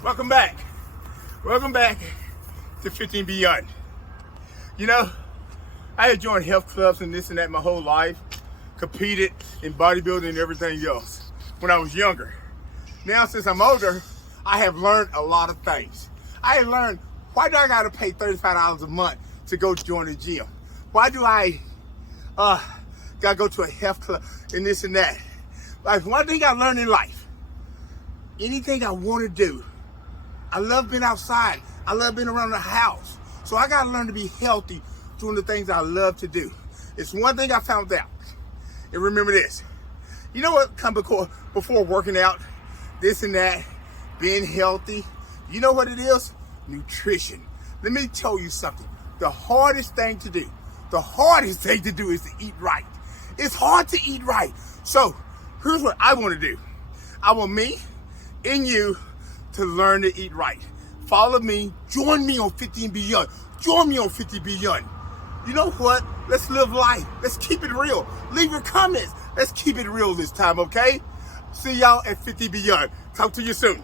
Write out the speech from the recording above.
Welcome back. Welcome back to 15 Beyond. You know, I had joined health clubs and this and that my whole life, competed in bodybuilding and everything else when I was younger. Now, since I'm older, I have learned a lot of things. I have learned, why do I gotta pay $35 a month to go join the gym? Why do I gotta go to a health club and this and that? Like, one thing I learned in life, anything I wanna do, I love being outside. I love being around the house. So I gotta learn to be healthy doing the things I love to do. It's one thing I found out. And remember this. You know what come before working out, this and that, being healthy? You know what it is? Nutrition. Let me tell you something. The hardest thing to do is to eat right. It's hard to eat right. So here's what I want to do. I want me and you to learn to eat right. Follow me. Join me on 15 Beyond. Join me on 50 Beyond. You know what? Let's live life. Let's keep it real. Leave your comments. Let's keep it real this time, okay? See y'all at 50 Beyond. Talk to you soon.